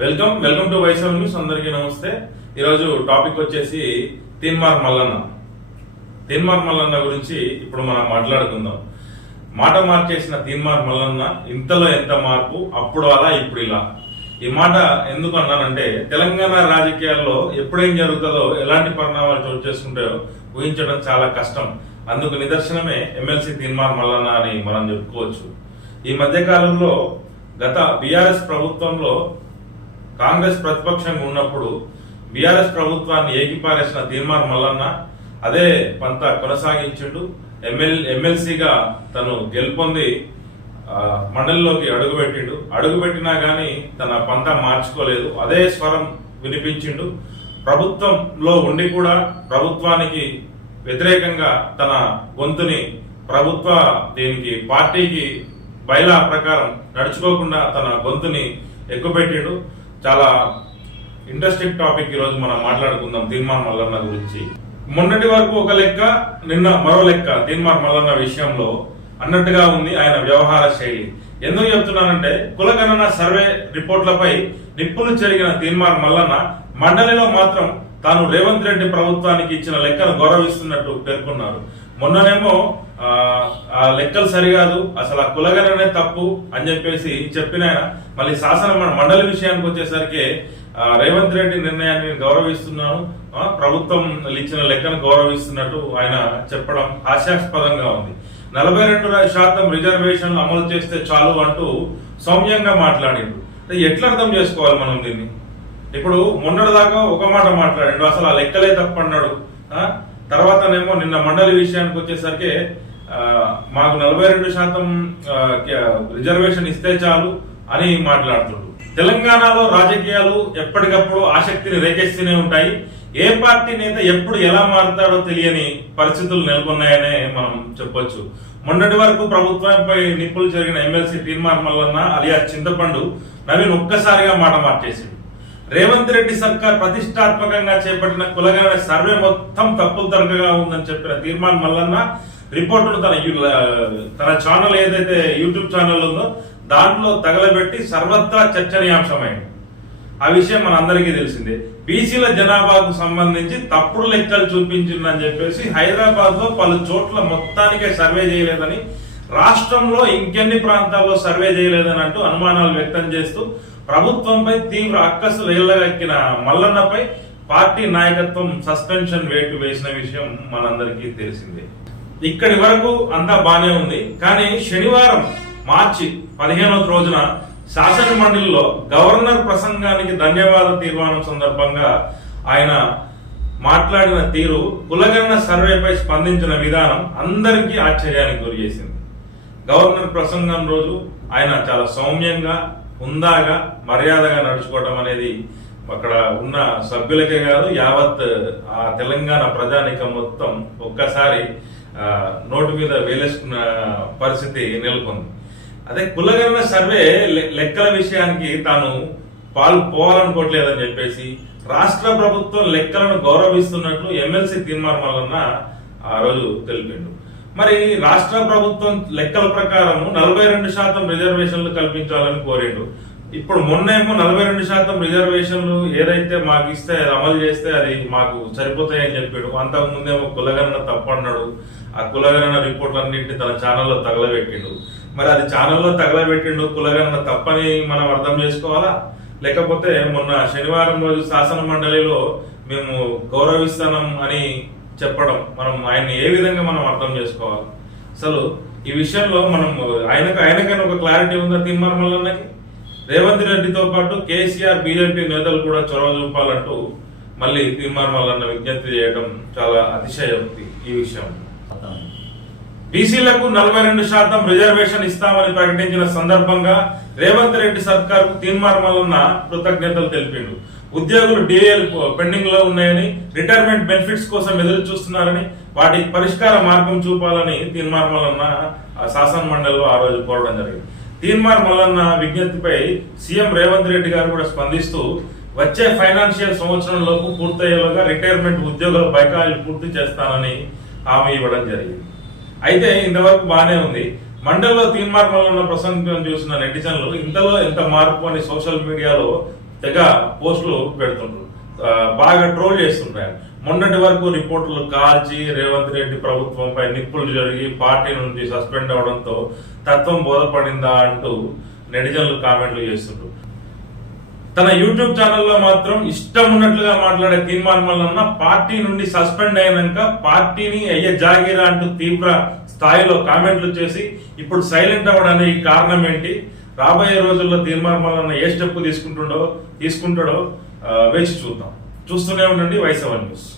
Welcome welcome to Vaishal news. అందరికీ నమస్తే. ఈరోజు టాపిక్ వచ్చేసి తీన్మార్ మల్లన్న. తీన్మార్ మల్లన్న గురించి ఇప్పుడు మనం మాట్లాడుకుందాం. మాట మార్చేసిన తీన్మార్ మల్లన్న ఇంతలో ఎంత మార్పు? అప్పుడు అలా ఇప్పుడు ఇలా. ఈ మాట ఎందుకు అన్నానంటే తెలంగాణ రాజకీయాల్లో ఎప్పుడేం జరుగుతుందో ఎలాంటి పరిణామాలు చోటు చేసుకుంటాయో ఊహించడం చాలా కష్టం. అందుకు నిదర్శనమే ఎమ్మెల్సీ తీన్మార్ మల్లన్న అని మనం చెప్పుకోవచ్చు. ఈ మధ్య కాలంలో గత బీఆర్ఎస్ ప్రభుత్వంలో కాంగ్రెస్ ప్రతిపక్షంగా ఉన్నప్పుడు బీఆర్ఎస్ ప్రభుత్వాన్ని ఏకిపారేసిన తీర్మార్ మల్లన్న అదే పంత కొనసాగించుడు. ఎమ్మెల్ ఎమ్మెల్సీగా తను గెలుపొంది మండలిలోకి అడుగుపెట్టిండు. అడుగుపెట్టినా కానీ తన పంత మార్చుకోలేదు. అదే స్వరం వినిపించిండు. ప్రభుత్వంలో ఉండి కూడా ప్రభుత్వానికి వ్యతిరేకంగా తన గొంతుని ప్రభుత్వ దీనికి పార్టీకి బయలా ప్రకారం నడుచుకోకుండా తన గొంతుని ఎక్కుపెట్టిండు. చాలా ఇంట్రెస్టింగ్ టాపిక్ ఈరోజు మనం మాట్లాడుకుందాం తీర్మాన్ మల్లన్న గురించి. మొన్నటి వరకు ఒక లెక్క నిన్న మరో లెక్క తీర్మాన్ మల్లన్న విషయంలో అన్నట్టుగా ఉంది ఆయన వ్యవహార శైలి. ఎందుకు చెప్తున్నానంటే కులగణన సర్వే రిపోర్ట్లపై నిప్పులు చెరిగిన తీర్మాన్ మల్లన్న మండలిలో మాత్రం తాను రేవంత్ రెడ్డి ప్రభుత్వానికి ఇచ్చిన లెక్కను గౌరవిస్తున్నట్టు పేర్కొన్నారు. మొన్ననేమో ఆ, లెక్కలు సరికాదు అసలు ఆ కులగణనే తప్పు అని చెప్పేసి చెప్పిన మళ్ళీ శాసన మండలి విషయానికి వచ్చేసరికి రేవంత్ రెడ్డి నిర్ణయాన్ని గౌరవిస్తున్నాను. ప్రభుత్వం ఇచ్చిన లెక్కను గౌరవిస్తున్నట్టు ఆయన చెప్పడం హాస్యాస్పదంగా ఉంది. నలభై రెండు శాతం రిజర్వేషన్లు అమలు చేస్తే చాలు అంటూ సౌమ్యంగా మాట్లాడిండు. ఎట్లా అర్థం చేసుకోవాలి మనం దీన్ని? ఇప్పుడు మొన్నటి దాకా ఒక మాట మాట్లాడాడు. అసలు ఆ లెక్కలే తప్పన్నాడు. తర్వాతనేమో నిన్న మండలి విషయానికి వచ్చేసరికి మాకు నలభై రెండు శాతం రిజర్వేషన్ ఇస్తే చాలు అని మాట్లాడుతుడు. తెలంగాణలో రాజకీయాలు ఎప్పటికప్పుడు ఆసక్తిని రేకెస్తూనే ఉంటాయి. ఏ పార్టీ నేత ఎప్పుడు ఎలా మారుతాడో తెలియని పరిస్థితులు నెలకొన్నాయనే మనం చెప్పొచ్చు. మొన్నటి వరకు ప్రభుత్వంపై నిప్పులు జరిగిన ఎమ్మెల్సీ తీర్మానం మల్లన్న అలియా చింతపండు నవీన్ ఒక్కసారిగా మాట మార్చేసింది రేవంత్ రెడ్డి సర్కార్ ప్రతిష్టాత్మకంగా చేపట్టిన కులగణ సర్వే మొత్తం తప్పులు తరగగా ఉందని చెప్పిన తీర్మాన్ మల్లన్న రిపోర్టును తన తన ఛానల్ ఏదైతే యూట్యూబ్ ఛానల్ ఉందో దాంట్లో తగలబెట్టి సర్వత్రా చర్చనీయాంశమైంది ఆ విషయం మన అందరికీ తెలిసిందే. బీసీల జనాభాకు సంబంధించి తప్పుడు లెక్కలు చూపించిందని చెప్పేసి హైదరాబాద్లో పలు చోట్ల మొత్తానికే సర్వే చేయలేదని రాష్ట్రంలో ఇంకెన్ని ప్రాంతాల్లో సర్వే చేయలేదని అంటూ అనుమానాలు వ్యక్తం చేస్తూ ప్రభుత్వంపై తీవ్ర అక్కసులు ఎల్లగక్కిన మల్లన్నపై పార్టీ నాయకత్వం సస్పెన్షన్ వేటు వేసిన విషయం మనందరికీ తెలిసిందే. ఇక్కడి వరకు అంతా బానే ఉంది. కానీ శనివారం మార్చి పదిహేనవ రోజున శాసన మండలిలో గవర్నర్ ప్రసంగానికి ధన్యవాద తీర్మానం సందర్భంగా ఆయన మాట్లాడిన తీరు కులగన్న సర్వేపై స్పందించిన విధానం అందరికీ ఆశ్చర్యానికి గురి చేసింది. గవర్నర్ ప్రసంగం రోజు ఆయన చాలా సౌమ్యంగా హుందాగా మర్యాదగా నడుచుకోవడం అనేది అక్కడ ఉన్న సభ్యులకే కాదు యావత్ ఆ తెలంగాణ ప్రజానికం మొత్తం ఒక్కసారి నోటు మీద వేలేసుకున్న పరిస్థితి నెలకొంది. అదే కులగణన సర్వే లె- లెక్కల విషయానికి తాను పాలు పోవాలనుకోవట్లేదని చెప్పేసి రాష్ట్ర ప్రభుత్వం లెక్కలను గౌరవిస్తున్నట్లు ఎమ్మెల్సీ తీర్మానం వలన ఆ రోజు తెలిపిండు. మరి రాష్ట్ర ప్రభుత్వం లెక్కల ప్రకారం నలభై రెండు శాతం రిజర్వేషన్లు కల్పించాలని కోరిండు. ఇప్పుడు మొన్నేమో నలభై రెండు శాతం రిజర్వేషన్లు ఏదైతే మాకు ఇస్తే అది అమలు చేస్తే అది మాకు సరిపోతాయని చెప్పాడు. అంతకు ముందేమో కులగణన తప్పన్నాడు. ఆ కులగణన రిపోర్ట్లన్నింటినీ తన ఛానల్లో తగలబెట్టిండు. మరి అది ఛానల్లో తగలబెట్టిండు కులగన్న తప్పని మనం అర్థం చేసుకోవాలా? లేకపోతే మొన్న శనివారం రోజు శాసన మండలిలో మేము గౌరవిస్తానం అని చెప్పడం మనం ఆయన్ని ఏ విధంగా మనం అర్థం చేసుకోవాలి? అసలు ఈ విషయంలో మనం ఆయనకు ఆయనకైనా ఒక క్లారిటీ ఉందా తీర్మానం రేవంత్ రెడ్డితో పాటు కేసీఆర్ బీజేపీ నేతలు కూడా చొరవ చూపాలంటూ మళ్ళీ తీర్మానం విజ్ఞప్తి చేయడం చాలా అతిశయోక్తి ఈ విషయం. బీసీలకు నలభై రెండు శాతం రిజర్వేషన్ ఇస్తామని ప్రకటించిన సందర్భంగా రేవంత్ రెడ్డి సర్కార్కు తీర్మానమలన్న కృతజ్ఞతలు తెలిపిండు. ఉద్యోగులు డిఏలు పెండింగ్లో ఉన్నాయని రిటైర్మెంట్ బెనిఫిట్స్ కోసం ఎదురు చూస్తున్నారని వాటి పరిష్కార మార్గం చూపాలని తీర్మార్ వలన శాసన మండలిలో ఆ రోజు కోరడం జరిగింది. తీర్మార్ మల్లన్న విజ్ఞప్తిపై సీఎం రేవంత్ రెడ్డి గారు కూడా స్పందిస్తూ వచ్చే ఫైనాన్షియల్ సంవత్సరంలోపు పూర్తయ్యేలోగా రిటైర్మెంట్ ఉద్యోగుల బైకాయిలు పూర్తి చేస్తానని హామీ ఇవ్వడం జరిగింది. అయితే ఇంతవరకు బాగానే ఉంది. మండలిలో తీర్మార్గంలో ఉన్న ప్రసంగం చూసిన నెటిజన్లు ఇంతలో ఎంత మార్పు అని సోషల్ మీడియాలో తెగ పోస్టులు పెడుతుండ్రు. బాగా ట్రోల్ చేస్తుంటారు. మొన్నటి వరకు రిపోర్టులు కాల్చి రేవంత్ రెడ్డి ప్రభుత్వంపై నిప్పులు జరిగి పార్టీ నుండి సస్పెండ్ అవడంతో తత్వం బోధపడిందా అంటూ నెటిజన్లు కామెంట్లు చేస్తుండ్రు. తన యూట్యూబ్ ఛానల్లో మాత్రం ఇష్టం ఉన్నట్లుగా మాట్లాడే తీర్మానం వలన పార్టీ నుండి సస్పెండ్ అయినాక పార్టీని అయ్యే జాగీరా అంటూ తీవ్ర స్థాయిలో కామెంట్లు చేసి ఇప్పుడు సైలెంట్ అవ్వడానికి కారణం ఏంటి? రాబోయే రోజుల్లో తీర్మానం వలన ఏ స్టెప్ తీసుకుంటుండో తీసుకుంటాడో వేచి చూద్దాం. చూస్తూనే ఉండండి వైసవన్ న్యూస్.